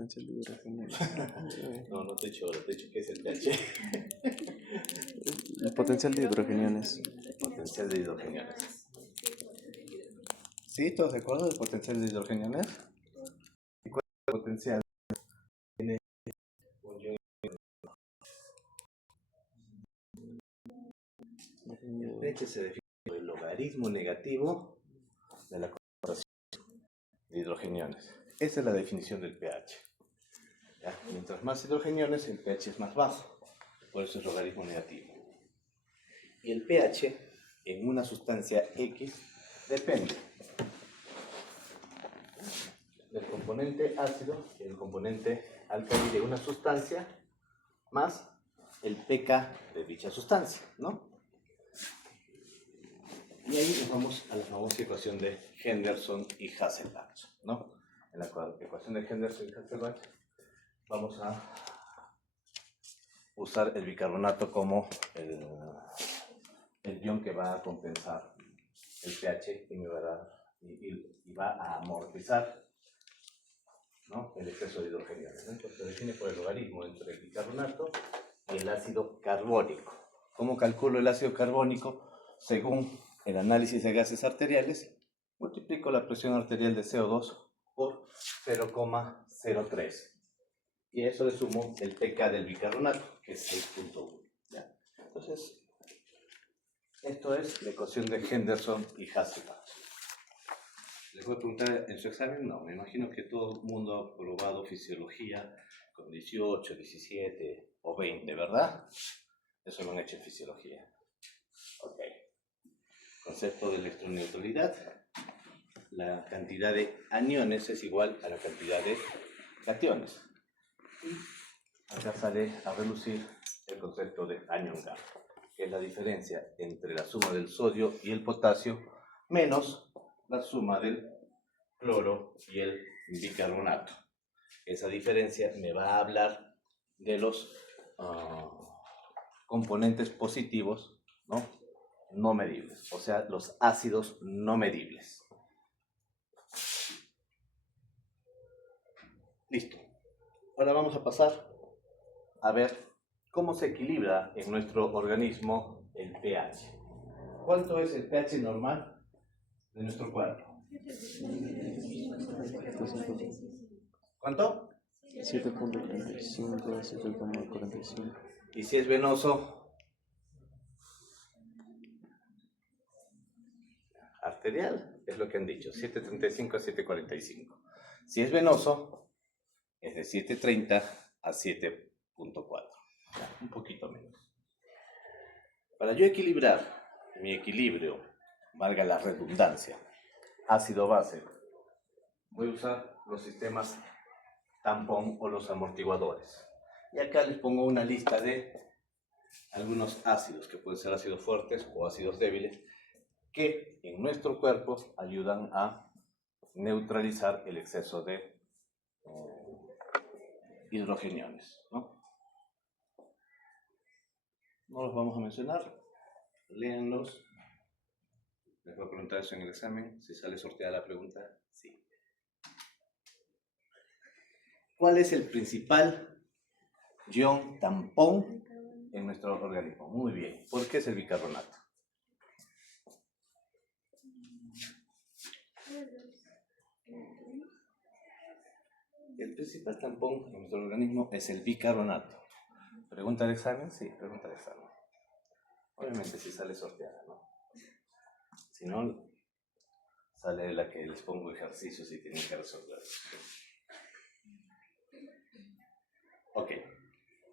potencial de hidrogeniones. No te he dicho qué es el pH. El potencial de hidrogeniones. Potencial de hidrogeniones. ¿Sí? ¿Todos de acuerdo del potencial de hidrogeniones? ¿Y cuál es el potencial? Tiene un ion. El pH se define por el logaritmo negativo de la concentración de hidrogeniones. Esa es la definición del pH. ¿Ya? Mientras más hidrogeniones, el pH es más bajo. Por eso es logaritmo negativo. Y el pH en una sustancia X depende del componente ácido y el componente alcalí de una sustancia más el pK de dicha sustancia, ¿no? Y ahí nos vamos a la famosa ecuación de Henderson y Hasselbalch, ¿no? En la ecuación de Henderson y Hasselbalch vamos a usar el bicarbonato como el ion que va a compensar el pH y va a amortizar, ¿no?, el exceso de hidrogeniones, ¿no? Entonces se define por el logaritmo entre el bicarbonato y el ácido carbónico. ¿Cómo calculo el ácido carbónico? Según el análisis de gases arteriales, multiplico la presión arterial de CO2 por 0,03 y a eso le sumo el pK del bicarbonato, que es 6.1. ¿Ya? Entonces, esto es la ecuación de Henderson y Hasselbalch. ¿Les voy a preguntar en su examen? No, me imagino que todo el mundo ha probado fisiología con 18, 17 o 20, ¿verdad? Eso lo han hecho en fisiología. Ok. Concepto de electroneutralidad. La cantidad de aniones es igual a la cantidad de cationes. Y acá sale a relucir el concepto de anion-gap, que es la diferencia entre la suma del sodio y el potasio menos la suma del cloro y el bicarbonato. Esa diferencia me va a hablar de los componentes positivos, no medibles, o sea, los ácidos no medibles. Listo. Ahora vamos a pasar a ver cómo se equilibra en nuestro organismo el pH. ¿Cuánto es el pH normal de nuestro cuerpo? ¿Cuánto? 7.35, 7,45. ¿Y si es venoso? Arterial, es lo que han dicho, 7.35 a 7.45. Si es venoso, es de 7.30 a 7.4, un poquito menos. Para yo equilibrar mi equilibrio, valga la redundancia, ácido-base, voy a usar los sistemas tampón o los amortiguadores. Y acá les pongo una lista de algunos ácidos, que pueden ser ácidos fuertes o ácidos débiles, que en nuestro cuerpo ayudan a neutralizar el exceso de hidrogeniones, ¿no? No los vamos a mencionar, léanlos. Les voy a preguntar eso en el examen, si sale sorteada la pregunta, sí. ¿Cuál es el principal ion tampón en nuestro organismo? Muy bien, ¿por qué es el bicarbonato? El principal tampón en nuestro organismo es el bicarbonato. ¿Pregunta del examen? Sí, pregunta del examen. Obviamente si sale sorteada, ¿no? Si no, sale la que les pongo ejercicios y tienen que resolver. Ok.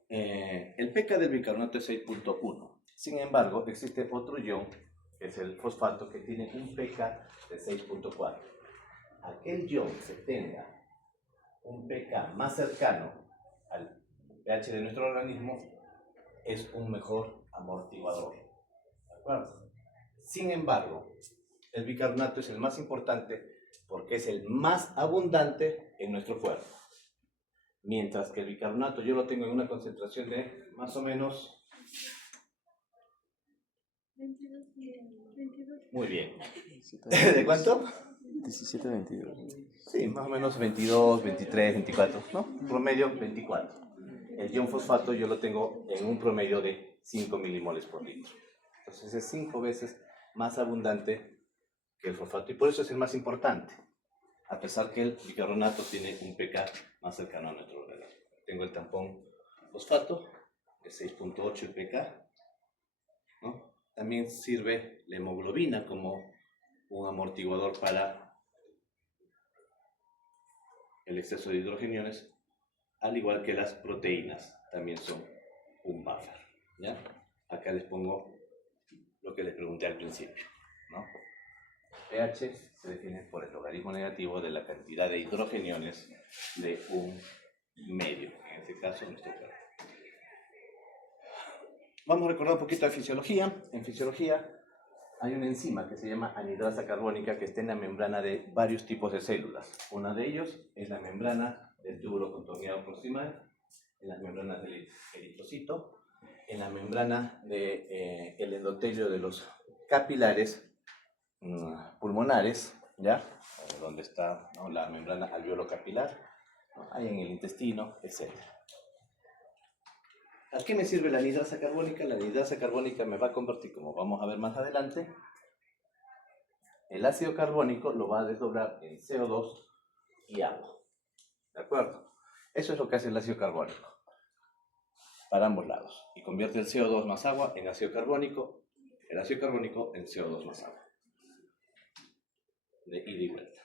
El pK del bicarbonato es 6.1. Sin embargo, existe otro ion, que es el fosfato, que tiene un pK de 6.4. Aquel ion que tenga un pK más cercano al pH de nuestro organismo es un mejor amortiguador. ¿De acuerdo? Sin embargo, el bicarbonato es el más importante porque es el más abundante en nuestro cuerpo. Mientras que el bicarbonato yo lo tengo en una concentración de más o menos... 22. Muy bien. ¿De cuánto? 17.22. Sí, más o menos 22, 23, 24, ¿no? Promedio 24. El ion fosfato yo lo tengo en un promedio de 5 milimoles por litro. Entonces es 5 veces más abundante que el fosfato y por eso es el más importante. A pesar que el bicarbonato tiene un pK más cercano a nuestro organismo. Tengo el tampón fosfato, de 6.8 pK, ¿no? También sirve la hemoglobina como un amortiguador para el exceso de hidrogeniones, al igual que las proteínas, también son un buffer, ¿ya? Acá les pongo lo que les pregunté al principio, ¿no? pH se define por el logaritmo negativo de la cantidad de hidrogeniones de un medio, en este caso nuestro cuerpo. Vamos a recordar un poquito de fisiología. En fisiología hay una enzima que se llama anhidrasa carbónica que está en la membrana de varios tipos de células. Una de ellos es la membrana del túbulo contorneado proximal, en las membranas del eritrocito, en la membrana del endotelio de los capilares pulmonares, ¿ya? Donde está, ¿no?, la membrana alveolo-capilar, ¿no?, hay en el intestino, etc. ¿A qué me sirve la anhidrasa carbónica? La anhidrasa carbónica me va a convertir, como vamos a ver más adelante, el ácido carbónico lo va a desdoblar en CO2 y agua. ¿De acuerdo? Eso es lo que hace el ácido carbónico para ambos lados. Y convierte el CO2 más agua en ácido carbónico, el ácido carbónico en CO2 más agua. De ida y vuelta.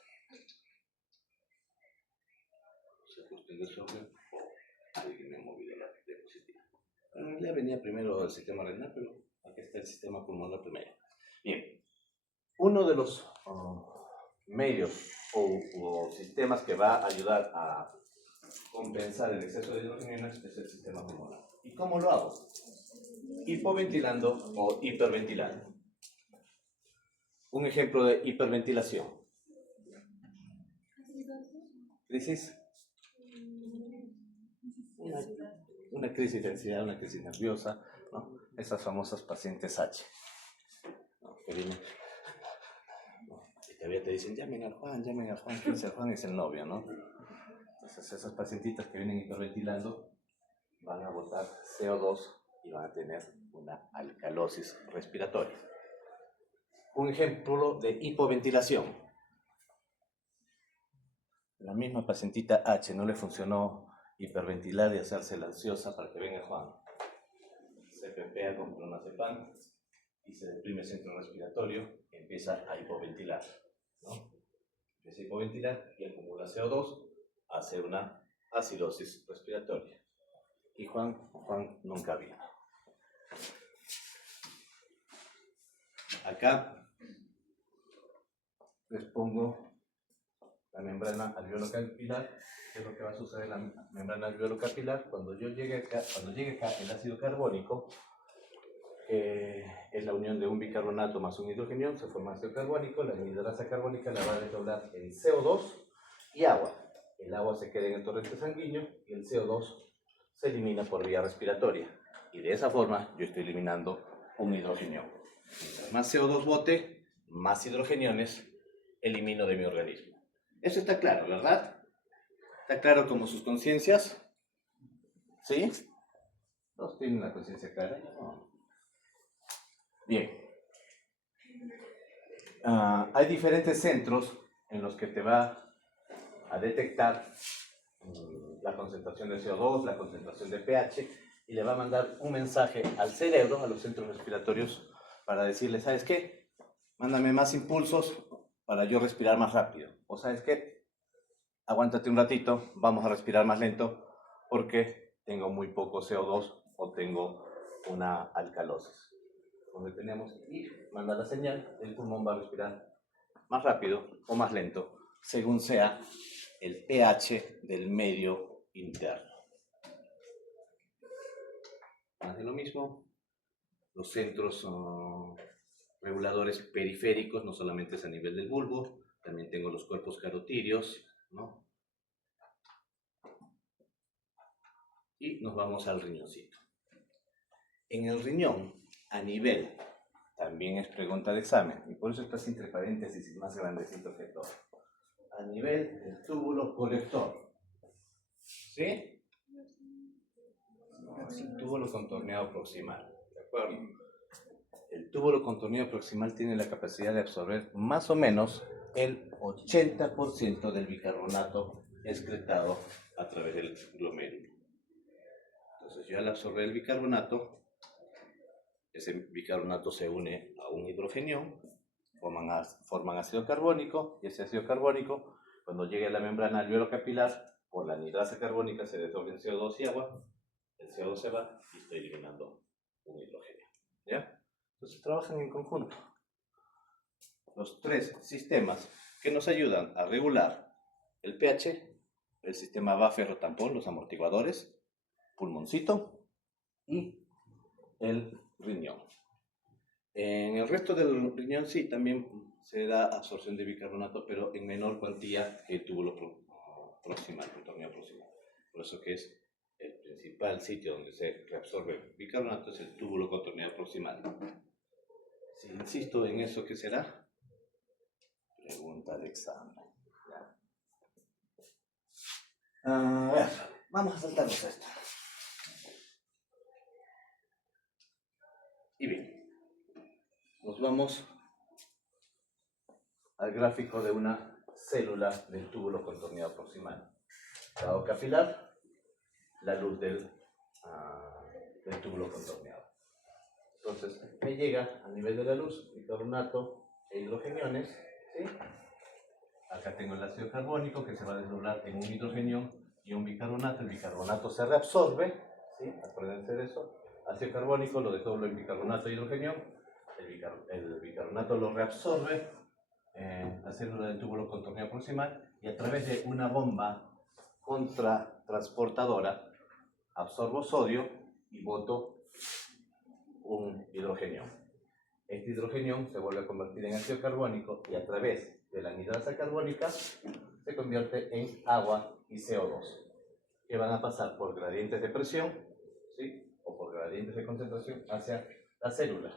Se ajusten de software o alguien me ha movido la diapositiva. En realidad venía primero el sistema renal, pero aquí está el sistema pulmonar primero. Bien. Uno de los medios o sistemas que va a ayudar a compensar el exceso de hidrogeniones es el sistema pulmonar. ¿Y cómo lo hago? Hipoventilando o hiperventilando. Un ejemplo de hiperventilación. ¿Crisis? Una crisis de ansiedad, una crisis nerviosa, ¿no? Esas famosas pacientes H, ¿no?, que vienen. Y todavía te dicen, llamen al Juan, ¿quién es el Juan? Es el novio, ¿no? Entonces esas pacientitas que vienen hiperventilando van a botar CO2 y van a tener una alcalosis respiratoria. Un ejemplo de hipoventilación. La misma pacientita H no le funcionó hiperventilar y hacerse la ansiosa para que venga Juan. Se pepea con clonazepam y se deprime el centro respiratorio y empieza a hipoventilar, ¿no? Empieza a hipoventilar y acumula CO2, hace una acidosis respiratoria. Y Juan nunca vino. Acá les pongo la membrana alveolo-capilar. ¿Qué es lo que va a suceder en la membrana alveolo-capilar? Cuando llegue acá el ácido carbónico, es la unión de un bicarbonato más un hidrogenión, se forma ácido carbónico, la anhidrasa carbónica la va a desdoblar en CO2 y agua. El agua se queda en el torrente sanguíneo y el CO2 se elimina por vía respiratoria. Y de esa forma yo estoy eliminando un hidrogenión. Mientras más CO2 bote, más hidrogeniones elimino de mi organismo. Eso está claro, ¿verdad? ¿Está claro como sus conciencias? ¿Sí? ¿Todos tienen la conciencia clara? No. Bien. Hay diferentes centros en los que te va a detectar la concentración de CO2, la concentración de pH, y le va a mandar un mensaje al cerebro, a los centros respiratorios, para decirle, ¿sabes qué? Mándame más impulsos para yo respirar más rápido. O ¿sabes qué? Aguántate un ratito, vamos a respirar más lento porque tengo muy poco CO2 o tengo una alcalosis. Donde tenemos y manda la señal, el pulmón va a respirar más rápido o más lento, según sea el pH del medio interno. Más de lo mismo, los centros reguladores periféricos, no solamente es a nivel del bulbo, también tengo los cuerpos carotídeos, ¿no? Y nos vamos al riñoncito. En el riñón, a nivel, también es pregunta de examen, y por eso está entre paréntesis y más grandecito que todo. A nivel del túbulo colector. ¿Sí? Es el túbulo contorneado proximal. ¿De acuerdo? El túbulo contorneado proximal tiene la capacidad de absorber más o menos el 80% del bicarbonato excretado a través del glomérulo. Entonces, yo al absorber el bicarbonato, ese bicarbonato se une a un hidrogenión, forman ácido carbónico, y ese ácido carbónico, cuando llegue a la membrana alveolo-capilar, por la anidrasa carbónica se desdobla en CO2 y agua, el CO2 se va y estoy eliminando un hidrógeno. ¿Ya? Entonces trabajan en conjunto. Los tres sistemas que nos ayudan a regular el pH, el sistema Buffer-tampón, los amortiguadores, pulmoncito y el riñón. En el resto del riñón sí, también se da absorción de bicarbonato, pero en menor cuantía que el túbulo proximal, contorneado proximal. Por eso que es el principal sitio donde se reabsorbe bicarbonato es el túbulo contorneado proximal. Si insisto en eso, ¿qué será? Pregunta de examen. A ver, vamos a saltarnos esto. Y bien, nos vamos al gráfico de una célula del túbulo contorneado proximal. Lado capilar, la luz del túbulo contorneado. Entonces, me llega a nivel de la luz bicarbonato e hidrogeniones, ¿sí? Acá tengo el ácido carbónico que se va a desdoblar en un hidrogenión y un bicarbonato. El bicarbonato se reabsorbe, ¿sí? Acuérdense de eso. Ácido carbónico lo desdoblo en bicarbonato e hidrogenión. El bicarbonato lo reabsorbe en la célula del túbulo contorneado proximal y a través de una bomba contratransportadora absorbo sodio y boto un hidrogenión. Este hidrogenión se vuelve a convertir en ácido carbónico y a través de la anidrasa carbónica se convierte en agua y CO2, que van a pasar por gradientes de presión, ¿sí? O por gradientes de concentración hacia la célula.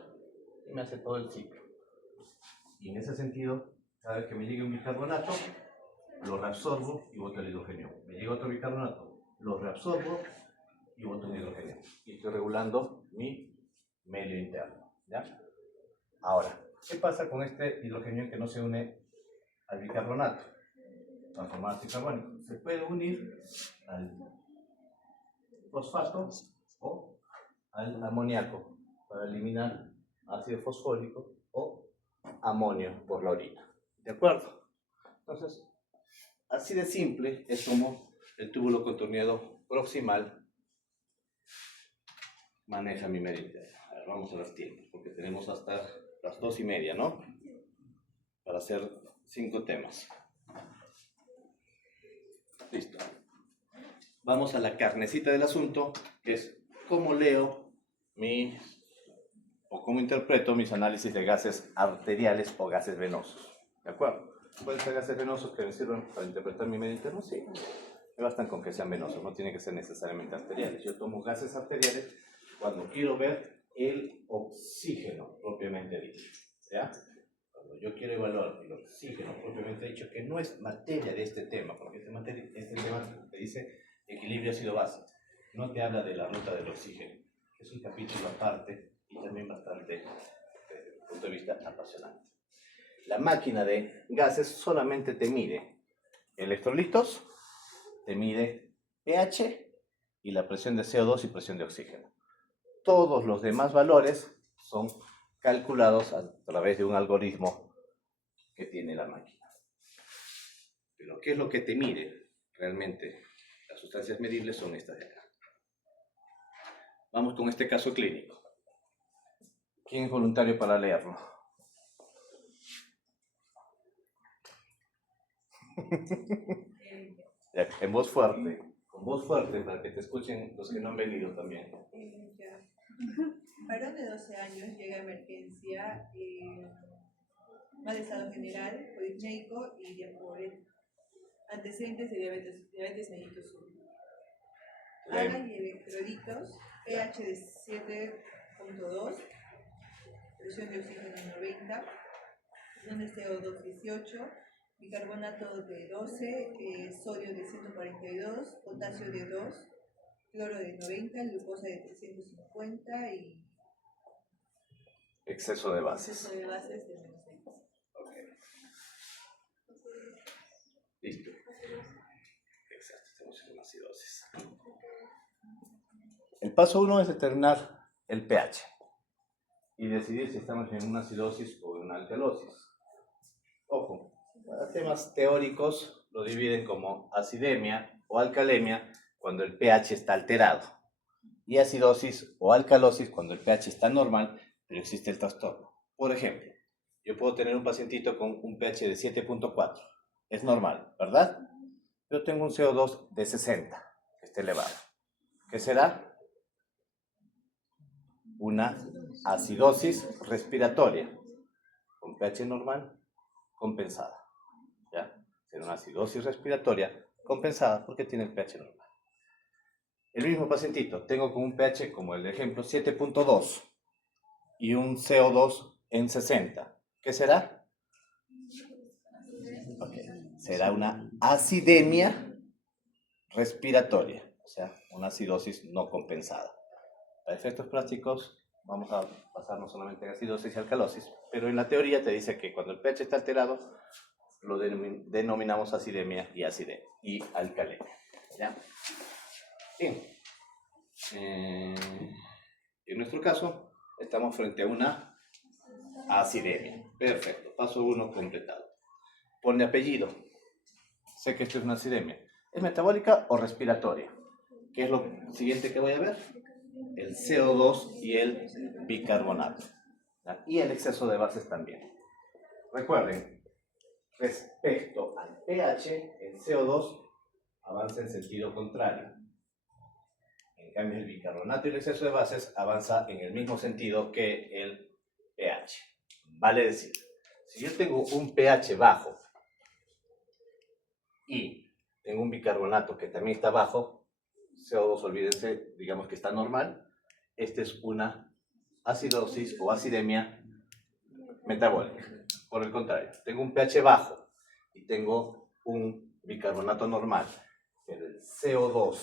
Y me hace todo el ciclo. Y en ese sentido, cada vez que me llegue un bicarbonato, lo reabsorbo y boto el hidrogenio. Me llega otro bicarbonato, lo reabsorbo y boto un hidrogenio. Y estoy regulando mi medio interno. ¿Ya? Ahora, ¿qué pasa con este hidrogenio que no se une al bicarbonato? Va a formar ácido carbónico. Se puede unir al fosfato o al amoníaco para eliminar ácido fosfórico o amonio por la orina. ¿De acuerdo? Entonces, así de simple es como el túbulo contorneado proximal maneja mi medio interno. A ver, vamos a los tiempos, porque tenemos hasta las 2:30, ¿no? Para hacer 5 temas. Listo. Vamos a la carnecita del asunto, que es cómo leo o cómo interpreto mis análisis de gases arteriales o gases venosos. ¿De acuerdo? Pueden ser gases venosos que me sirven para interpretar mi medio interno, sí. Me bastan con que sean venosos, no tienen que ser necesariamente arteriales. Yo tomo gases arteriales cuando quiero ver el oxígeno propiamente dicho. ¿Ya? Cuando yo quiero evaluar el oxígeno propiamente dicho, que no es materia de este tema, porque este tema te dice equilibrio ácido-base, no te habla de la ruta del oxígeno. Es un capítulo aparte y también bastante, desde mi punto de vista, apasionante. La máquina de gases solamente te mide electrolitos, te mide pH y la presión de CO2 y presión de oxígeno. Todos los demás valores son calculados a través de un algoritmo que tiene la máquina. Pero ¿qué es lo que te mide realmente? Las sustancias medibles son estas de acá. Vamos con este caso clínico. ¿Quién es voluntario para leerlo? En voz fuerte, con voz fuerte para que te escuchen los que no han venido también. Varón de 12 años llega a emergencia, mal estado general, policnéico y diaporeto. Antecedentes de diabetes mellitus 1. Haga y electrolitos, pH de 7.2, presión de oxígeno 90, presión de CO2 18, bicarbonato de 12, sodio de 142, potasio de 2, cloro de 90, glucosa de 350 y Exceso de bases. exceso de bases de menos 20. Ok. Listo. Exacto, estamos en una acidosis. El paso 1 es determinar el pH y decidir si estamos en una acidosis o en una alcalosis. Ojo, para temas teóricos lo dividen como acidemia o alcalemia cuando el pH está alterado y acidosis o alcalosis cuando el pH está normal pero existe el trastorno. Por ejemplo, yo puedo tener un pacientito con un pH de 7.4, es normal, ¿verdad? Yo tengo un CO2 de 60, que está elevado. ¿Qué será? Una acidosis respiratoria con pH normal compensada. ¿Ya? Será una acidosis respiratoria compensada porque tiene el pH normal. El mismo pacientito, tengo con un pH como el ejemplo 7.2 y un CO2 en 60. ¿Qué será? Okay. Será una acidemia respiratoria, o sea, una acidosis no compensada. Para efectos prácticos vamos a basarnos solamente en acidosis y alcalosis, pero en la teoría te dice que cuando el pH está alterado lo denominamos acidemia y alcalemia. ¿Ya? Bien. En nuestro caso estamos frente a una acidemia. Perfecto. Paso 1 completado. Ponle apellido. Sé que esto es una acidemia. ¿Es metabólica o respiratoria? ¿Qué es lo siguiente que voy a ver? El CO2 y el bicarbonato. ¿Ya? Y el exceso de bases también. Recuerden, respecto al pH, el CO2 avanza en sentido contrario. En cambio, el bicarbonato y el exceso de bases avanza en el mismo sentido que el pH. Vale decir, si yo tengo un pH bajo y tengo un bicarbonato que también está bajo, CO2, olvídense, digamos que está normal, esta es una acidosis o acidemia metabólica. Por el contrario, tengo un pH bajo y tengo un bicarbonato normal, pero el CO2,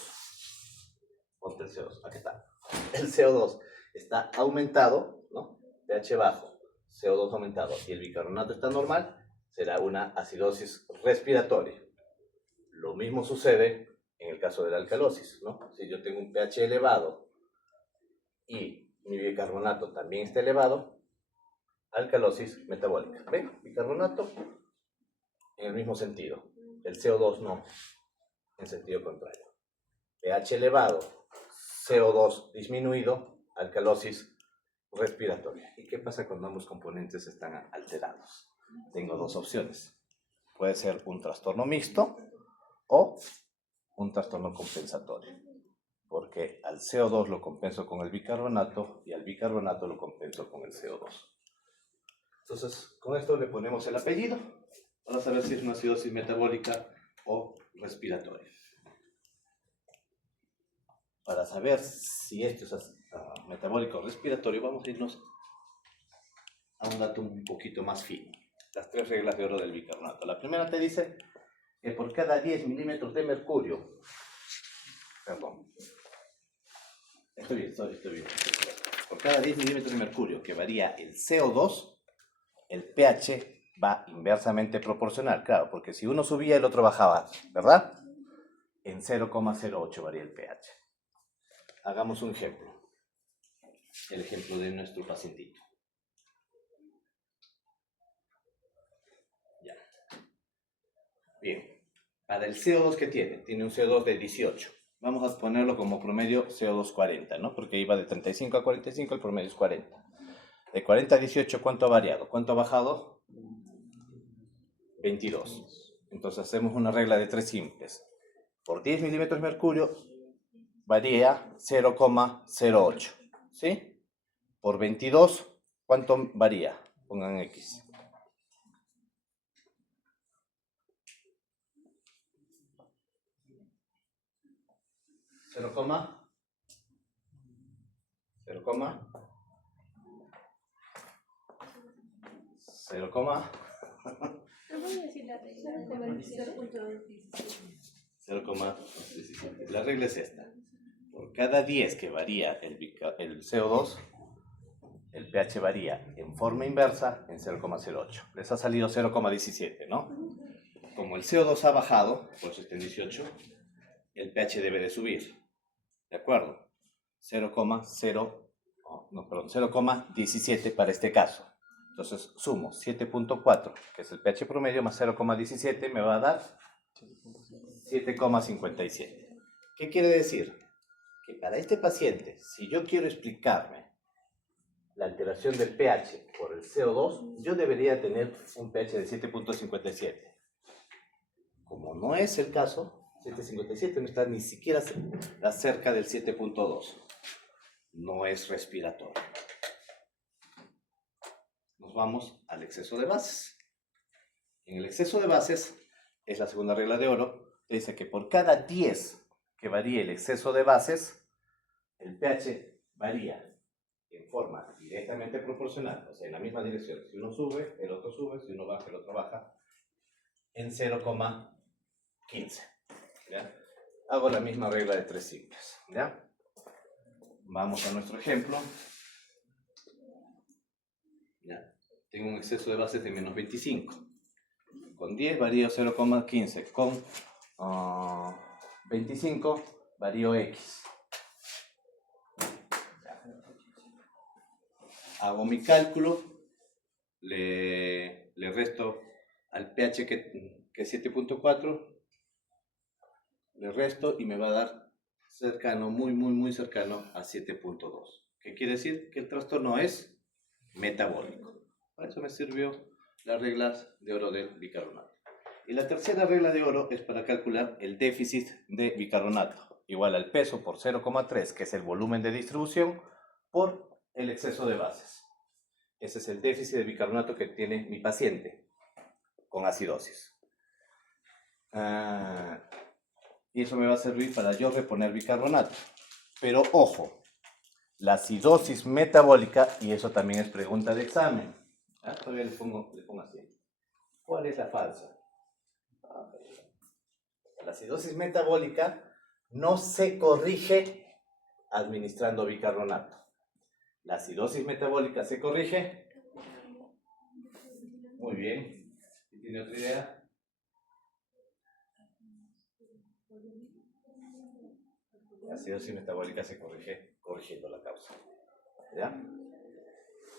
ponte el CO2, aquí está, el CO2 está aumentado, ¿no? pH bajo, CO2 aumentado y el bicarbonato está normal, será una acidosis respiratoria. Lo mismo sucede en el caso de la alcalosis, ¿no? Si yo tengo un pH elevado y mi bicarbonato también está elevado, alcalosis metabólica. ¿Ven? Bicarbonato en el mismo sentido. El CO2 no, en sentido contrario. pH elevado, CO2 disminuido, alcalosis respiratoria. ¿Y qué pasa cuando ambos componentes están alterados? Tengo dos opciones. Puede ser un trastorno mixto o un trastorno compensatorio. Porque al CO2 lo compenso con el bicarbonato y al bicarbonato lo compenso con el CO2. Entonces, con esto le ponemos el apellido para saber si es una acidosis metabólica o respiratoria. Para saber si esto es metabólico o respiratorio, vamos a irnos a un dato un poquito más fino. Las 3 reglas de oro del bicarbonato. La primera te dice que por cada 10 milímetros de mercurio, perdón, estoy bien. Por cada 10 milímetros de mercurio que varía el CO2, el pH va inversamente proporcional, claro, porque si uno subía, el otro bajaba, ¿verdad? En 0,08 varía el pH. Hagamos un ejemplo. El ejemplo de nuestro pacientito. Ya. Bien. Para el CO2 que tiene un CO2 de 18. Vamos a ponerlo como promedio CO2 40, ¿no? Porque iba de 35 a 45, el promedio es 40. De 40 a 18, ¿cuánto ha variado? ¿Cuánto ha bajado? 22. Entonces hacemos una regla de 3 simples. Por 10 milímetros de mercurio varía 0,08. ¿Sí? Por 22, ¿cuánto varía? Pongan X. 0, 0, voy a decir la regla. 0,17. La regla es esta. Por cada 10 que varía el CO2, el pH varía en forma inversa en 0,08. Les ha salido 0,17, ¿no? Como el CO2 ha bajado, por eso está en 18, el pH debe de subir. ¿De acuerdo? 0,17 para este caso. Entonces sumo 7.4, que es el pH promedio, más 0,17 me va a dar 7,57. ¿Qué quiere decir? Que para este paciente, si yo quiero explicarme la alteración del pH por el CO2, yo debería tener un pH de 7.57. Como no es el caso, 7.57 no está ni siquiera cerca del 7.2. No es respiratorio. Nos vamos al exceso de bases. En el exceso de bases, es la segunda regla de oro, dice que por cada 10 que varíe el exceso de bases, el pH varía en forma directamente proporcional, o sea, en la misma dirección. Si uno sube, el otro sube, si uno baja, el otro baja, en 0,15. ¿Ya? Hago la misma regla de 3 sigmas. ¿Ya? Vamos a nuestro ejemplo. ¿Ya? Tengo un exceso de bases de menos 25. Con 10 varío 0,15. Con 25 varío X. Hago mi cálculo, le resto al pH que es 7.4, le resto y me va a dar cercano, muy cercano a 7.2. ¿Qué quiere decir? Que el trastorno es metabólico. Para eso me sirvió las reglas de oro del bicarbonato. Y la tercera regla de oro es para calcular el déficit de bicarbonato, igual al peso por 0,3, que es el volumen de distribución, por el exceso de bases. Ese es el déficit de bicarbonato que tiene mi paciente con acidosis. Y eso me va a servir para yo reponer bicarbonato. Pero ojo, la acidosis metabólica, y eso también es pregunta de examen. Todavía le pongo así. ¿Cuál es la falsa? La acidosis metabólica no se corrige administrando bicarbonato. La acidosis metabólica se corrige. Muy bien. ¿Tiene otra idea? La acidosis metabólica se corrige corrigiendo la causa. ¿Ya?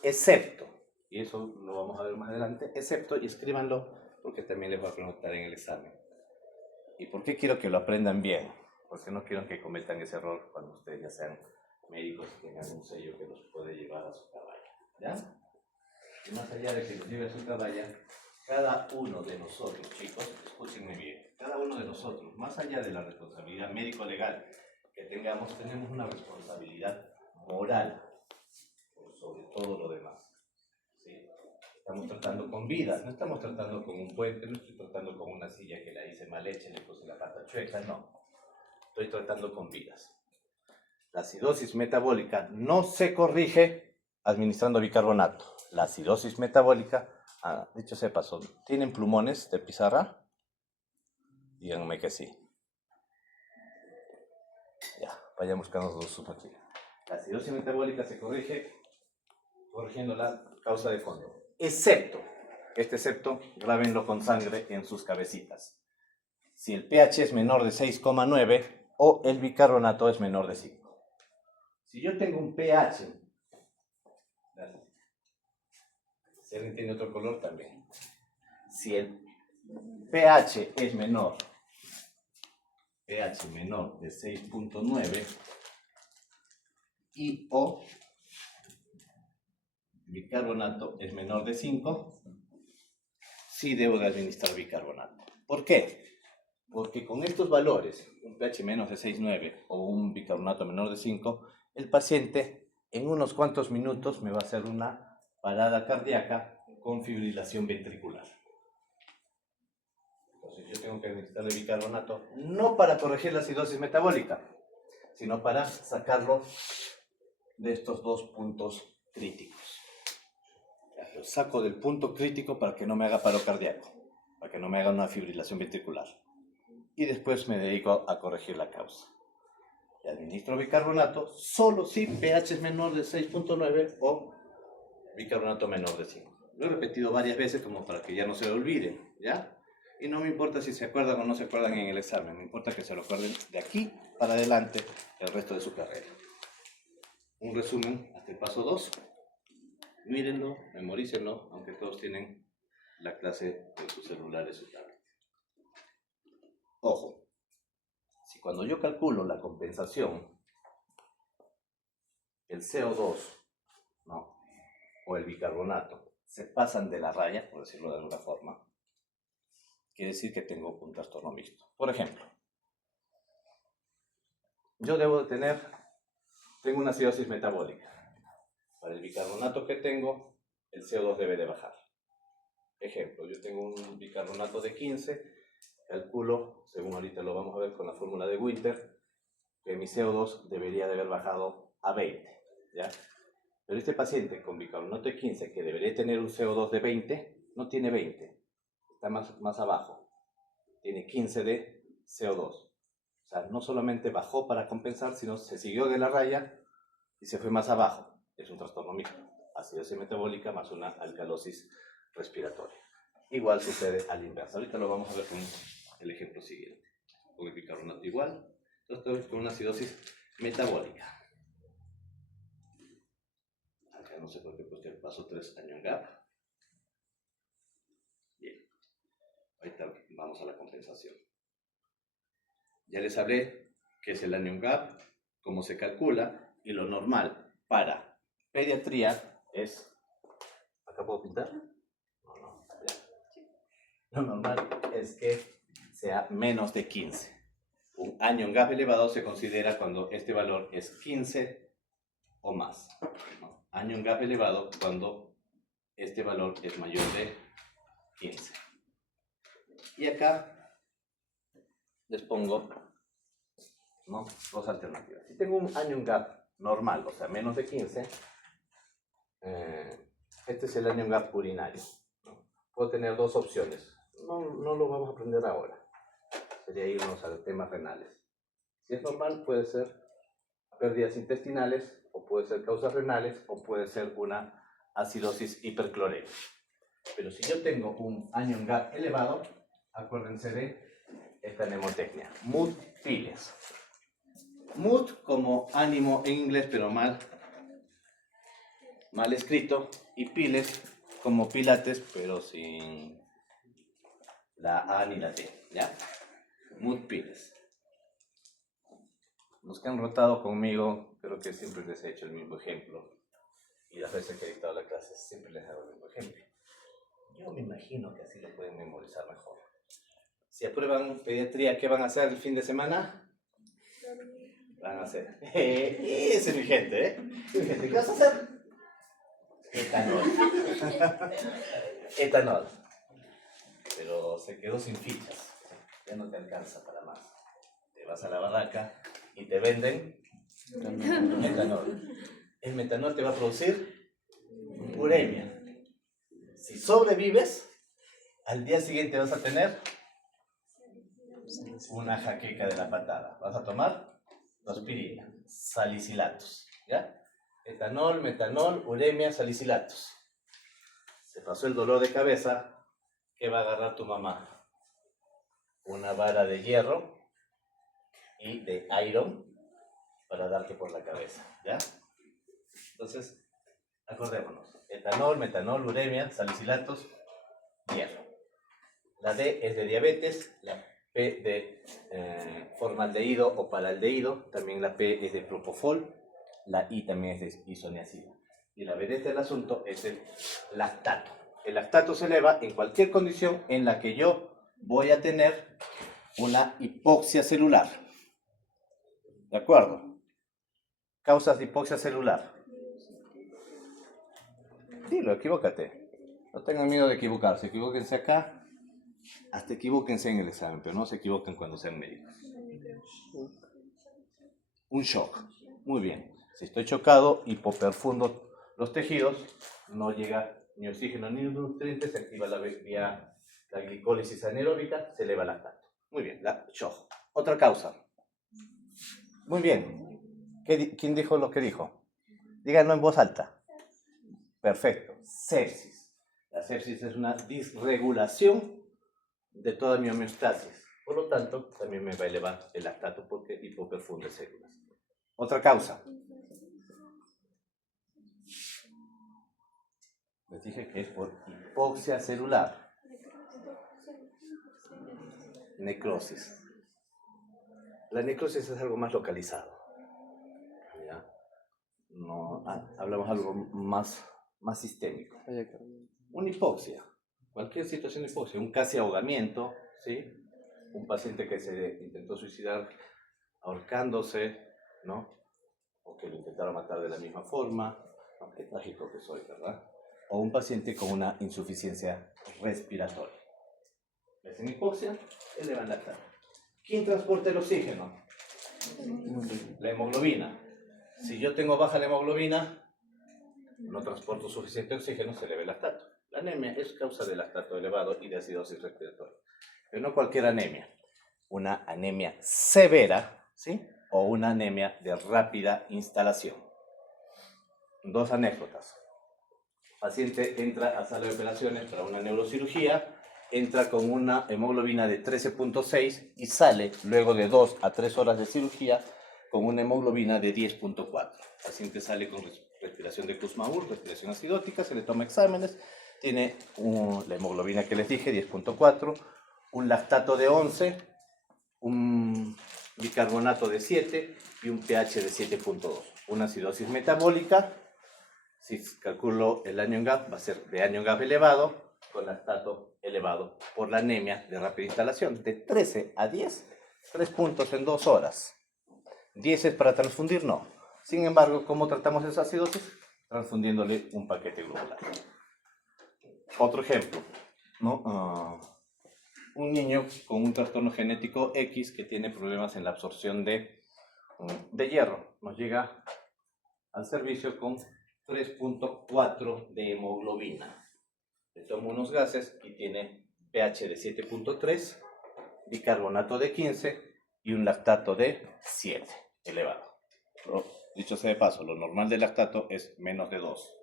Excepto, y eso lo vamos a ver más adelante, excepto, y escríbanlo porque también les voy a preguntar en el examen. ¿Y por qué quiero que lo aprendan bien? Porque no quiero que cometan ese error cuando ustedes ya sean médicos y tengan un sello que los puede llevar a su caballa. ¿Ya? Y más allá de que los lleve a su caballa, cada uno de nosotros, chicos, escúchenme bien, cada uno de nosotros, más allá de la responsabilidad médico-legal que tengamos, tenemos una responsabilidad moral por sobre todo lo demás. ¿Sí? Estamos tratando con vidas, no estamos tratando con un puente, no estoy tratando con una silla que la hice mal hecha, le puse la pata chueca, no. Estoy tratando con vidas. La acidosis metabólica no se corrige administrando bicarbonato. La acidosis metabólica, dicho sea paso, ¿tienen plumones de pizarra? Díganme que sí. Ya, vayan buscando su máquina. La acidosis metabólica se corrige corrigiendo la causa de fondo. Excepto, este excepto, grábenlo con sangre en sus cabecitas. Si el pH es menor de 6,9 o el bicarbonato es menor de 5. Si yo tengo un pH, si alguien tiene otro color también. Si el pH es menor de 6.9 y o bicarbonato es menor de 5, sí debo de administrar bicarbonato. ¿Por qué? Porque con estos valores, un pH menos de 6,9 o un bicarbonato menor de 5, el paciente en unos cuantos minutos me va a hacer una parada cardíaca con fibrilación ventricular. Entonces yo tengo que administrarle bicarbonato no para corregir la acidosis metabólica, sino para sacarlo de estos dos puntos críticos. Lo saco del punto crítico para que no me haga paro cardíaco, para que no me haga una fibrilación ventricular. Y después me dedico a corregir la causa. Y administro bicarbonato solo si pH es menor de 6.9 o bicarbonato menor de 5. Lo he repetido varias veces como para que ya no se lo olviden, ¿ya? Y no me importa si se acuerdan o no se acuerdan en el examen, me importa que se lo acuerden de aquí para adelante el resto de su carrera. Un resumen hasta el paso 2. Mírenlo, memorícenlo, aunque todos tienen la clase en sus celulares, su tablet. Ojo, si cuando yo calculo la compensación, el CO2, ¿no?, o el bicarbonato se pasan de la raya, por decirlo de alguna forma, quiere decir que tengo un trastorno mixto. Por ejemplo, yo tengo una acidosis metabólica. Para el bicarbonato que tengo, el CO2 debe de bajar. Ejemplo, yo tengo un bicarbonato de 15, calculo, según ahorita lo vamos a ver con la fórmula de Winter, que mi CO2 debería de haber bajado a 20, ¿ya? Pero este paciente con bicarbonato de 15, que debería tener un CO2 de 20, no tiene 20, está más abajo, tiene 15 de CO2. O sea, no solamente bajó para compensar, sino se siguió de la raya y se fue más abajo. Es un trastorno mixto, acidosis metabólica más una alcalosis respiratoria. Igual sucede al inverso. Ahorita lo vamos a ver con el ejemplo siguiente. Con el bicarbonato igual. Entonces estoy con una acidosis metabólica. Acá no sé por qué puse el paso 3 anion gap. Bien. Ahorita vamos a la compensación. Ya les hablé qué es el anion gap, cómo se calcula, y lo normal para pediatría es... ¿Acá puedo pintar? No, ya. Lo normal es que sea menos de 15. Un anion gap elevado se considera cuando este valor es 15 o más. ¿No? Anion gap elevado cuando este valor es mayor de 15. Y acá les pongo, ¿no?, dos alternativas. Si tengo un anion gap normal, o sea, menos de 15, este es el anion gap urinario, ¿no? Puedo tener dos opciones. No lo vamos a aprender ahora. Sería irnos a los temas renales. Si es normal, puede ser pérdidas intestinales, o puede ser causas renales, o puede ser una acidosis hiperclorémica. Pero si yo tengo un anion gap elevado, acuérdense de esta mnemotecnia. Mood piles. Mood como ánimo en inglés, pero mal escrito, y piles como pilates, pero sin la A ni la T, ¿ya? Mood piles. Los que han rotado conmigo, creo que siempre les he hecho el mismo ejemplo, y las veces que he dictado la clase siempre les hago el mismo ejemplo. Yo me imagino que así lo pueden memorizar mejor. Si aprueban pediatría, ¿qué van a hacer el fin de semana? Van a hacer... ese es mi gente, ¿eh? Mi gente, ¿qué vas a hacer? Etanol. Etanol. Pero se quedó sin fichas. Ya no te alcanza para más. Te vas a la barraca y te venden metanol. El metanol te va a producir uremia. Si sobrevives, al día siguiente vas a tener una jaqueca de la patada. Vas a tomar aspirina, salicilatos, ¿ya? Etanol, metanol, uremia, salicilatos. Se pasó el dolor de cabeza. ¿Qué va a agarrar tu mamá? Una vara de hierro y de iron para darte por la cabeza, ¿ya? Entonces, acordémonos. Etanol, metanol, uremia, salicilatos, hierro. La D es de diabetes, la P de formaldehído o paraldehído, también la P es de propofol, la I también es de isoniazida. Y la vedette del asunto es el lactato. El lactato se eleva en cualquier condición en la que yo voy a tener una hipoxia celular. ¿De acuerdo? Causas de hipoxia celular. Dilo, equivócate. No tengan miedo de equivocarse. Equivóquense acá. Hasta equivóquense en el examen, pero no se equivoquen cuando sean médicos. Un shock. Muy bien. Si estoy chocado, hipoperfundo los tejidos, no llega ni oxígeno ni nutrientes, se activa la vía la glicólisis anaeróbica, se eleva el lactato. Muy bien, shojo. Otra causa. Muy bien. ¿Quién dijo lo que dijo? Díganlo en voz alta. Perfecto. Sepsis. La sepsis es una disregulación de toda mi homeostasis. Por lo tanto, también me va a elevar el lactato porque hipoperfunde células. Otra causa. Les dije que es por hipoxia celular. Necrosis. La necrosis es algo más localizado. ¿Ya? No, hablamos algo más sistémico. Una hipoxia. Cualquier situación de hipoxia. Un casi ahogamiento. ¿Sí? Un paciente que se intentó suicidar ahorcándose, ¿no? O que lo intentaron matar de la misma forma. ¿No? Qué trágico que soy, ¿verdad? O un paciente con una insuficiencia respiratoria. ¿Ves? En hipoxia, elevan lactato. ¿Quién transporta el oxígeno? La hemoglobina. Si yo tengo baja la hemoglobina, no transporto suficiente oxígeno, se eleva el lactato. La anemia es causa de lactato elevado y de acidosis respiratoria. Pero no cualquier anemia. Una anemia severa, ¿sí? O una anemia de rápida instalación. Dos anécdotas. El paciente entra a sala de operaciones para una neurocirugía, entra con una hemoglobina de 13.6 y sale luego de 2 a 3 horas de cirugía con una hemoglobina de 10.4. El paciente sale con respiración de Kussmaul, respiración acidótica, se le toma exámenes, tiene la hemoglobina que les dije, 10.4, un lactato de 11, un bicarbonato de 7 y un pH de 7.2. Una acidosis metabólica, si calculo el anion gap, va a ser de anion gap elevado con lactato elevado por la anemia de rápida instalación. De 13 a 10, 3 puntos en 2 horas. 10 es para transfundir, no. Sin embargo, ¿cómo tratamos esa acidosis? Transfundiéndole un paquete globular. Otro ejemplo, ¿no? Un niño con un trastorno genético X que tiene problemas en la absorción de hierro. Nos llega al servicio con 3.4 de hemoglobina. Le tomo unos gases y tiene pH de 7.3, bicarbonato de 15 y un lactato de 7 elevado. Dicho sea de paso, lo normal del lactato es menos de 2.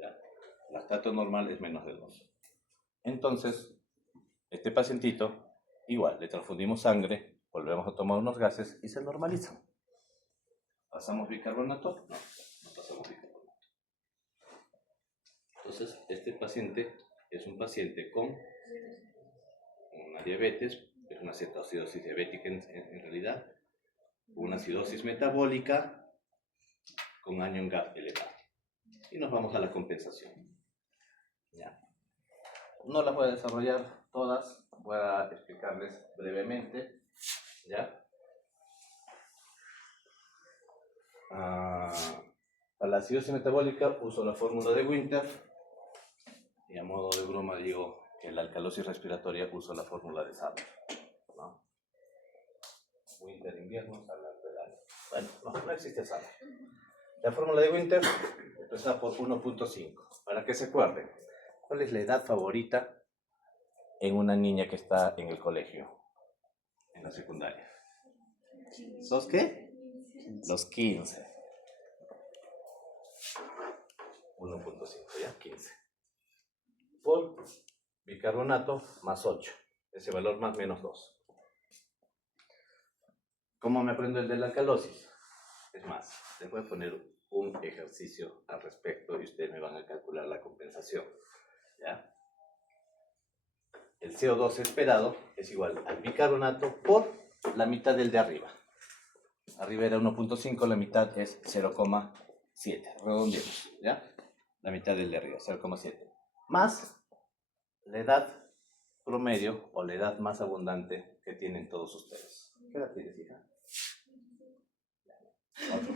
¿Ya? El lactato normal es menos de 2. Entonces, este pacientito, igual, le transfundimos sangre, volvemos a tomar unos gases y se normaliza. ¿Pasamos bicarbonato? No, no pasamos bicarbonato. Entonces, este paciente es un paciente con una diabetes, es una cetoacidosis diabética en realidad, una acidosis metabólica con anion gap elevado. Y nos vamos a la compensación. ¿Ya? No las voy a desarrollar todas, voy a explicarles brevemente. ¿Ya? Para la acidosis metabólica uso la fórmula de Winter y a modo de broma digo que la alcalosis respiratoria uso la fórmula de Saber, ¿no? Winter invierno, Saber verano. Bueno, no existe Saber. La fórmula de Winter expresada por 1.5. Para que se acuerden, ¿cuál es la edad favorita en una niña que está en el colegio, en la secundaria? ¿Los qué? Los 15. 1.5, ¿ya? 15. Por bicarbonato más 8. Ese valor más menos 2. ¿Cómo me aprendo el de la alcalosis? Es más, les voy a poner un ejercicio al respecto y ustedes me van a calcular la compensación. ¿Ya? El CO2 esperado es igual al bicarbonato por la mitad del de arriba. Arriba era 1.5, la mitad es 0,7. Redondeemos, ¿ya? La mitad del de arriba, 0,7. Más la edad promedio o la edad más abundante que tienen todos ustedes. ¿Qué edad tienes, hija? Otro.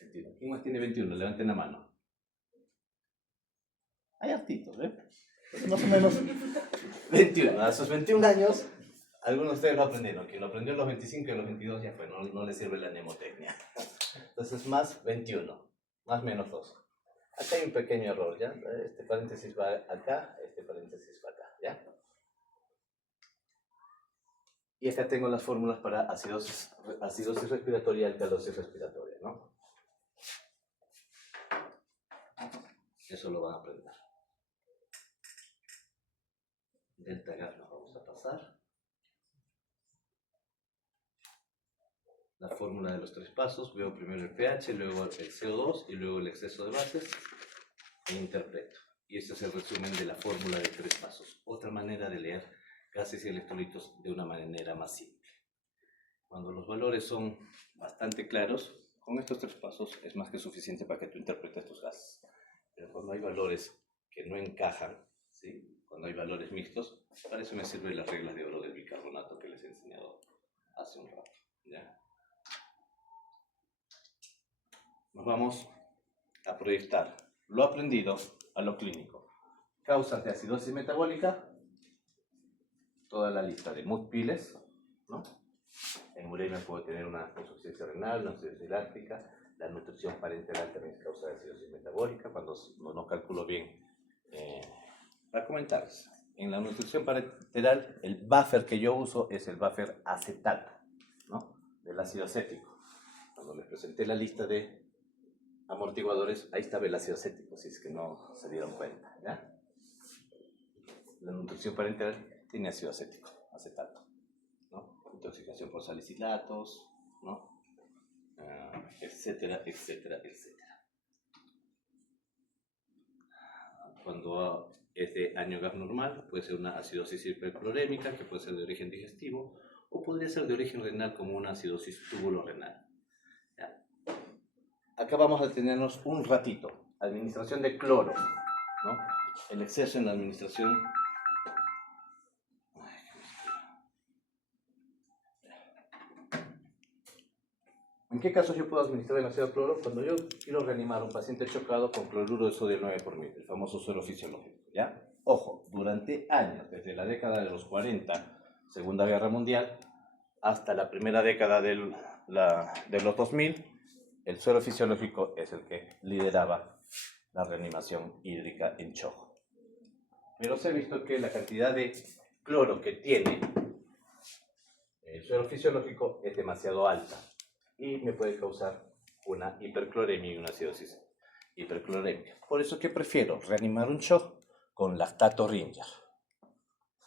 21. ¿Quién más tiene 21? Levanten la mano. Hay hartitos, ¿eh? Más o menos 21. A sus 21 años, algunos de ustedes lo aprendieron. Quien lo aprendió a los 25 y a los 22 ya fue, no le sirve la mnemotecnia. Entonces, más 21, más menos 2. Acá hay un pequeño error, ¿ya? Este paréntesis va acá, este paréntesis va acá, ¿ya? Y acá tengo las fórmulas para acidosis respiratoria y alcalosis respiratoria, ¿no? Eso lo van a aprender. Delta gas nos vamos a pasar. La fórmula de los 3 pasos, veo primero el pH, luego el CO2 y luego el exceso de bases e interpreto. Y este es el resumen de la fórmula de 3 pasos. Otra manera de leer gases y electrolitos de una manera más simple. Cuando los valores son bastante claros, con estos 3 pasos es más que suficiente para que tú interpretes tus gases. Pero cuando hay valores que no encajan, ¿sí? Cuando hay valores mixtos, para eso me sirven las reglas de oro del bicarbonato que les he enseñado hace un rato, ¿ya? Nos vamos a proyectar lo aprendido a lo clínico. Causas de acidosis metabólica, toda la lista de Mudd-Piles, ¿no? En uremia puede tener una insuficiencia renal, una insuficiencia láctica, la nutrición parenteral también es causa de acidosis metabólica, cuando no calculo bien. Para comentarles, en la nutrición parenteral, el buffer que yo uso es el buffer acetato, ¿no? Del ácido acético. Cuando les presenté la lista de amortiguadores, ahí estaba el ácido acético, si es que no se dieron cuenta, ¿ya? La nutrición parenteral tiene ácido acético, acetato, ¿no? Intoxicación por salicilatos, ¿no? Etcétera, etcétera, etcétera. Cuando es de año gas normal, puede ser una acidosis hiperclorémica, que puede ser de origen digestivo, o podría ser de origen renal como una acidosis tubulorenal. Acá vamos a detenernos un ratito. Administración de cloro, ¿no? El exceso en la administración. ¿En qué casos yo puedo administrar demasiado cloro? Cuando yo quiero reanimar a un paciente chocado con cloruro de sodio 9 por mil, el famoso suero fisiológico, ¿ya? Ojo, durante años, desde la década de los 40, Segunda Guerra Mundial, hasta la primera década de los 2000, el suero fisiológico es el que lideraba la reanimación hídrica en shock. Pero se ha visto que la cantidad de cloro que tiene el suero fisiológico es demasiado alta y me puede causar una hipercloremia y una acidosis hiperclorémica. Por eso que prefiero reanimar un shock con lactato Ringer.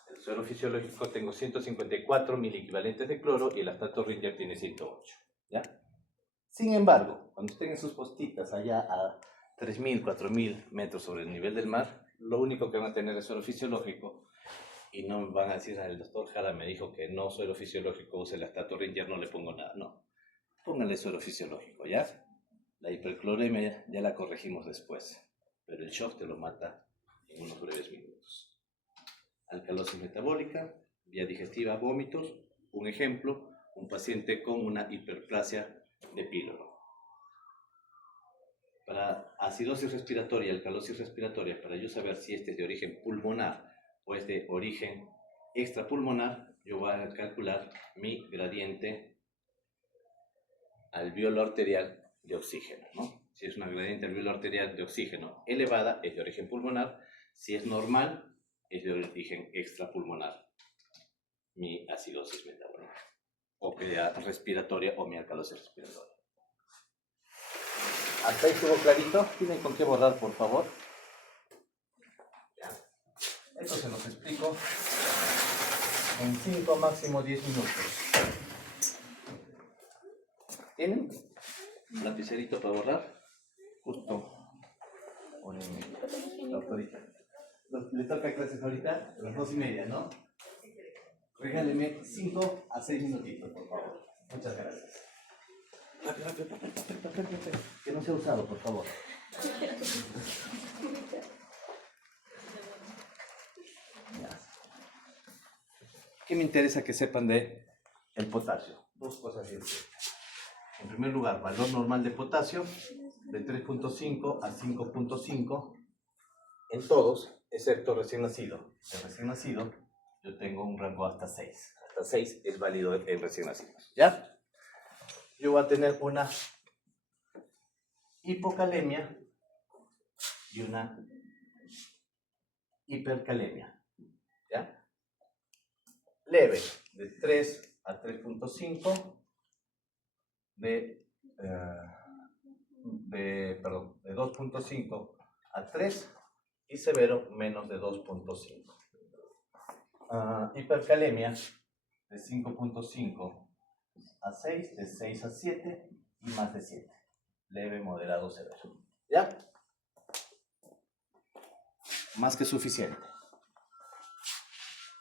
El suero fisiológico tengo 154 miliequivalentes de cloro y el lactato Ringer tiene 108, ¿ya? Sin embargo, cuando estén en sus postitas allá a 3.000, 4.000 metros sobre el nivel del mar, lo único que van a tener es suero fisiológico y no van a decir, el doctor Jara me dijo que no suero fisiológico, use lactato Ringer, no le pongo nada. No, póngale suero fisiológico, ¿ya? La hipercloremia ya la corregimos después, pero el shock te lo mata en unos breves minutos. Alcalosis metabólica, vía digestiva, vómitos. Un ejemplo, un paciente con una hiperplasia de píloro. Para acidosis respiratoria y alcalosis respiratoria, para yo saber si este es de origen pulmonar o es de origen extrapulmonar, yo voy a calcular mi gradiente alveolo arterial de oxígeno, ¿no? Si es una gradiente alveolo arterial de oxígeno elevada, es de origen pulmonar. Si es normal, es de origen extrapulmonar, mi acidosis metabólica, o respiratoria o mi alcalosis respiratoria. ¿Hasta ahí estuvo clarito? ¿Tienen con qué borrar, por favor? Ya. Esto se los explico en 5, máximo 10 minutos. ¿Tienen un lapicerito para borrar? Justo. Doctorita. ¿Le toca clases ahorita? A las 2:30, ¿no? Regáleme 5 a 6 minutitos, por favor. Muchas gracias. Que no sea usado, por favor. ¿Qué me interesa que sepan de el potasio? Dos cosas diferentes. En primer lugar, valor normal de potasio de 3.5 a 5.5 en todos, excepto recién nacido. El recién nacido, yo tengo un rango hasta 6. Hasta 6 es válido en recién nacidos. ¿Ya? Yo voy a tener una hipocalemia y una hipercalemia. ¿Ya? Leve, de 3 a 3.5, de 2.5 a 3 y severo menos de 2.5. Hipercalemia de 5.5 a 6, de 6 a 7 y más de 7. Leve, moderado, severo. ¿Ya? Más que suficiente.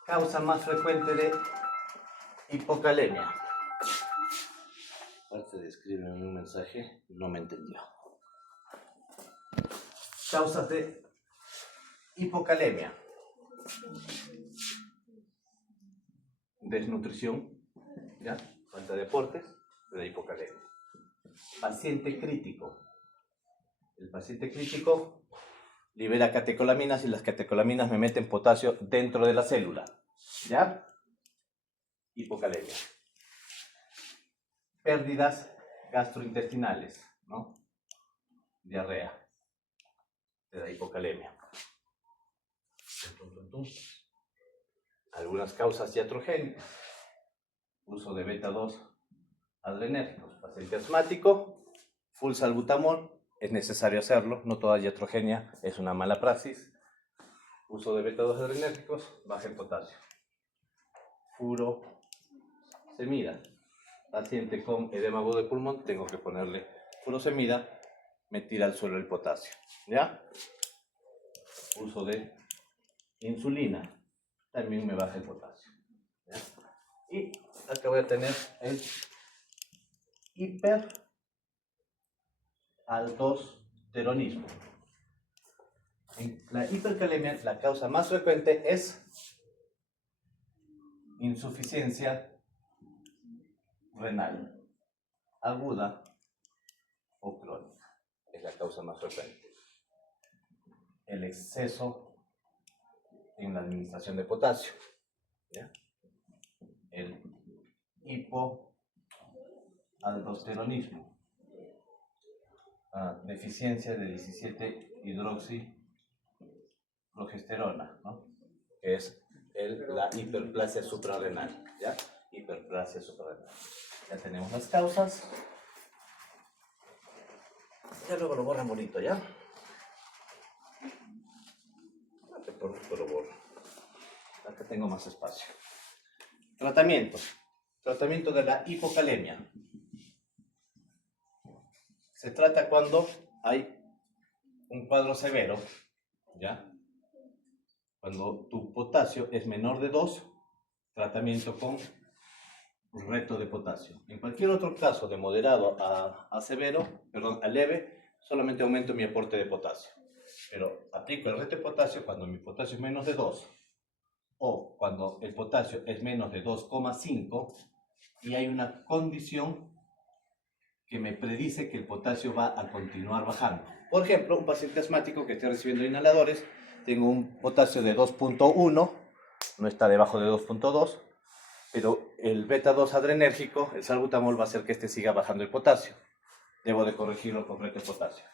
Causa más frecuente de hipocalemia. Aparte de escribir en un mensaje, no me entendió. Causas de hipocalemia. Desnutrición, ¿ya? Falta de aportes, de la hipocalemia. Paciente crítico. El paciente crítico libera catecolaminas y las catecolaminas me meten potasio dentro de la célula. ¿Ya? Hipocalemia. Pérdidas gastrointestinales, ¿no? Diarrea. De la hipocalemia. Algunas causas iatrogénicas. Uso de beta-2 adrenérgicos. Paciente asmático, full salbutamol, es necesario hacerlo, no toda iatrogenia es una mala praxis. Uso de beta-2 adrenérgicos, baja el potasio. Furosemida. Paciente con edema agudo de pulmón, tengo que ponerle furosemida, me tira al suelo el potasio. ¿Ya? Uso de insulina, también me baja el potasio. ¿Ya? Y acá voy a tener el hiperaldosteronismo. En la hipercalemia, la causa más frecuente es insuficiencia renal, aguda o crónica. Es la causa más frecuente. El exceso en la administración de potasio. ¿Ya? El hipoaldosteronismo. Deficiencia de 17-hidroxiprogesterona, ¿no? Que es la hiperplasia suprarrenal. ¿Ya? Hiperplasia suprarrenal. Ya tenemos las causas. Ya luego lo borran bonito, ¿ya? Por lo borro. Acá tengo más espacio. Tratamiento. Tratamiento de la hipocalemia. Se trata cuando hay un cuadro severo, ¿ya? Cuando tu potasio es menor de 2, tratamiento con reto de potasio. En cualquier otro caso, de moderado a leve, solamente aumento mi aporte de potasio. Pero aplico el reto de potasio cuando mi potasio es menos de 2 o cuando el potasio es menos de 2,5 y hay una condición que me predice que el potasio va a continuar bajando. Por ejemplo, un paciente asmático que esté recibiendo inhaladores, tengo un potasio de 2.1, no está debajo de 2.2, pero el beta-2 adrenérgico, el salbutamol, va a hacer que este siga bajando el potasio. Debo de corregirlo con reto de potasio.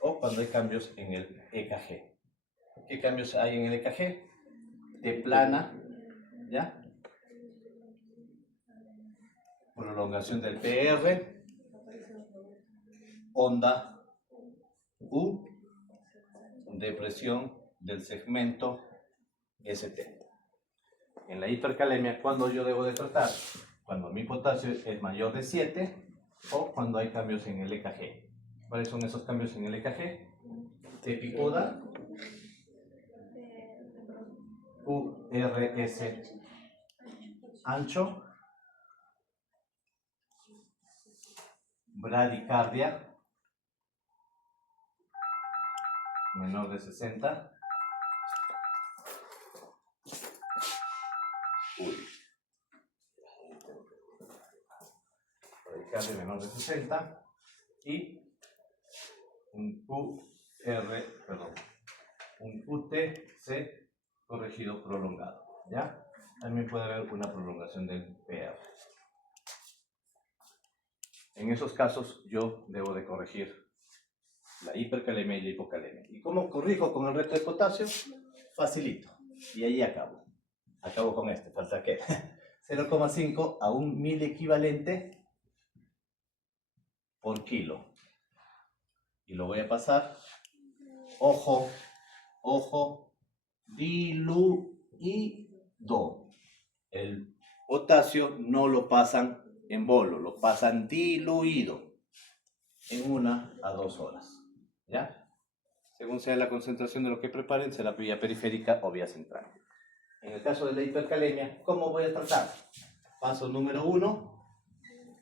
O cuando hay cambios en el EKG. ¿Qué cambios hay en el EKG? De plana, ¿ya? Prolongación del PR, onda U, depresión del segmento ST. En la hipercalemia, ¿cuándo yo debo de tratar? Cuando mi potasio es mayor de 7 o cuando hay cambios en el EKG. ¿Cuáles son esos cambios en el EKG? Tepicuda, QRS ancho, bradicardia menor de 60, bradicardia menor de 60 y un UTC corregido prolongado, ¿ya? También puede haber una prolongación del PR. En esos casos yo debo de corregir la hipercalemia y la hipocalemia. ¿Y cómo corrijo con el resto de potasio? Facilito. Y ahí acabo. Acabo con este, falta que 0,5 a 1 mil equivalente por kilo. Y lo voy a pasar, ojo, ojo, diluido. El potasio no lo pasan en bolo, lo pasan diluido en 1 a 2 horas. ¿Ya? Según sea la concentración de lo que preparen, será vía periférica o vía central. En el caso de la hipercalemia, ¿cómo voy a tratar? Paso número 1,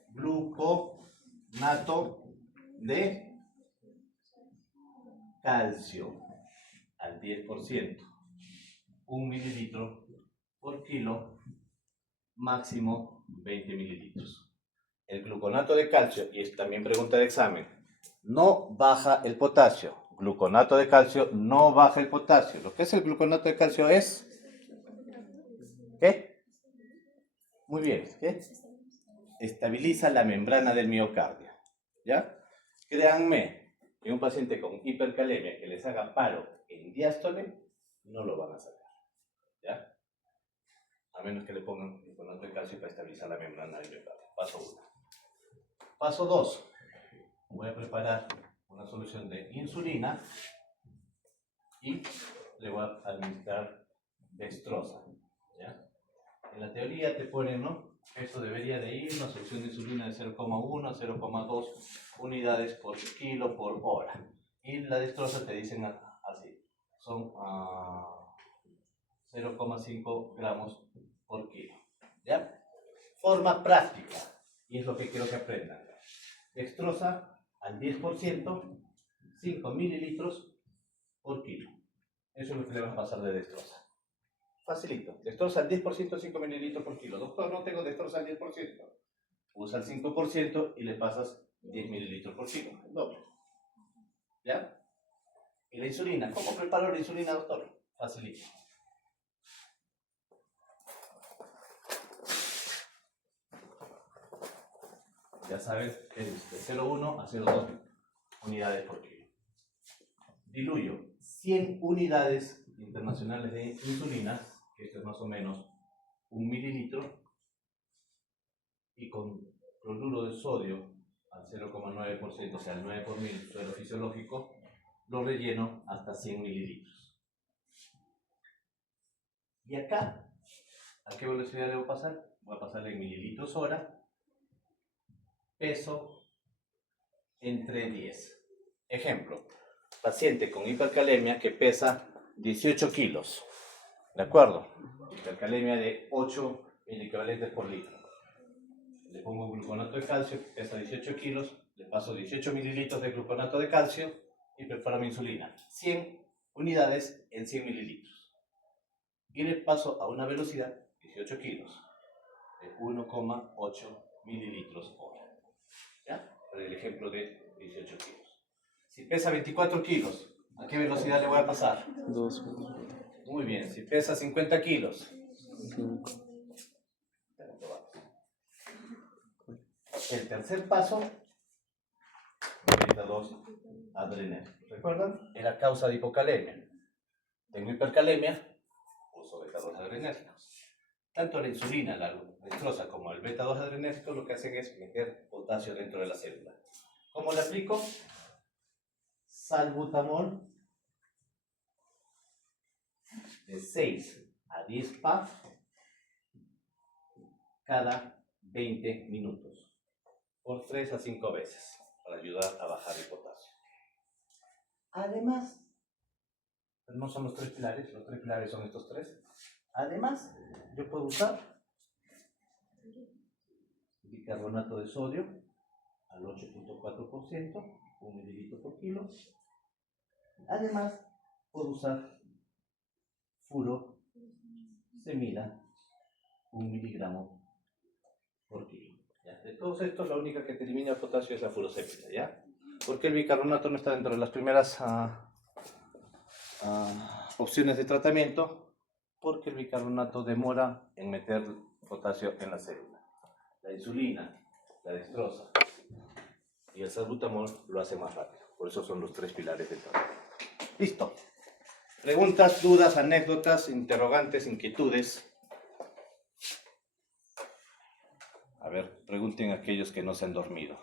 gluconato de calcio al 10%, 1 mililitro por kilo, máximo 20 mililitros. El gluconato de calcio, y es también pregunta de examen, no baja el potasio. Gluconato de calcio no baja el potasio. Lo que es el gluconato de calcio es... ¿Qué? Muy bien, ¿qué? Estabiliza la membrana del miocardio. ¿Ya? Créanme, que un paciente con hipercalemia que les haga paro en diástole, no lo van a sacar. ¿Ya? A menos que le pongan gluconato de calcio para estabilizar la membrana del miocardio. Paso 1. Paso 2. Voy a preparar una solución de insulina y le voy a administrar dextrosa. ¿Ya? En la teoría te ponen, ¿no? Esto debería de ir, una solución de insulina de 0,1 a 0,2 unidades por kilo por hora. Y la dextrosa te dicen así, son 0,5 gramos por kilo. ¿Ya? Forma práctica, y es lo que quiero que aprendan. Dextrosa al 10%, 5 mililitros por kilo. Eso es lo que le va a pasar de dextrosa. Facilito. Dextrosa al 10%, 5 mililitros por kilo. Doctor, no tengo dextrosa al 10%. Usa el 5% y le pasas 10 mililitros por kilo. El doble. ¿Ya? Y la insulina. ¿Cómo preparo la insulina, doctor? Facilito. Ya sabes que es de 0,1 a 0,2 unidades por kilo. Diluyo 100 unidades internacionales de insulina, que esto es más o menos 1 mililitro, y con cloruro de sodio al 0,9%, o sea, el 9 por mil suelo fisiológico, lo relleno hasta 100 mililitros. Y acá, ¿a qué velocidad le voy a pasar? Voy a pasarle en mililitros hora, peso entre 10. Ejemplo, paciente con hipercalemia que pesa 18 kilos, ¿de acuerdo? Hipercalemia de 8 equivalentes por litro. Le pongo gluconato de calcio, que pesa 18 kilos, le paso 18 mililitros de gluconato de calcio y preparo mi insulina. 100 unidades en 100 mililitros. Y le paso a una velocidad, 18 kilos, de 1,8 mililitros hora. ¿Ya? Por el ejemplo de 18 kilos. Si pesa 24 kilos, ¿a qué velocidad le voy a pasar? 2, Muy bien. Si pesa 50 kilos. 5. El tercer paso, beta 2 adrenérgico. ¿Recuerdan? Es la causa de hipocalemia. Tengo hipercalemia, uso beta 2 adrenérgicos. Tanto la insulina, la dextrosa, como el beta 2 adrenérgico lo que hacen es meter potasio dentro de la célula. ¿Cómo le aplico? Salbutamol de 6 a 10 PAF cada 20 minutos. Por 3 a 5 veces, para ayudar a bajar el potasio. Además, no son los 3 pilares, los 3 pilares son estos 3. Además, yo puedo usar bicarbonato de sodio al 8.4%, 1 mililitro por kilo. Además, puedo usar furosemida, 1 miligramo por kilo. ¿Ya? De todos estos, la única que te elimina el potasio es la furosemida, ¿ya? ¿Por qué el bicarbonato no está dentro de las primeras opciones de tratamiento? Porque el bicarbonato demora en meter potasio en la célula. La insulina, la dextrosa y el salbutamol lo hacen más rápido. Por eso son los 3 pilares del trabajo. Listo. Preguntas, dudas, anécdotas, interrogantes, inquietudes. A ver, pregunten a aquellos que no se han dormido.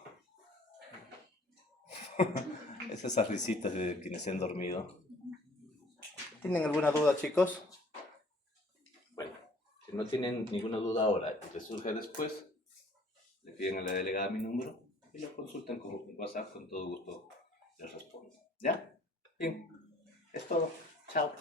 Esas risitas de quienes se han dormido. ¿Tienen alguna duda, chicos? Bueno, si no tienen ninguna duda ahora y les surge después, le piden a la delegada mi número y lo consultan con WhatsApp, con todo gusto les respondo. ¿Ya? Bien, es todo. Chao.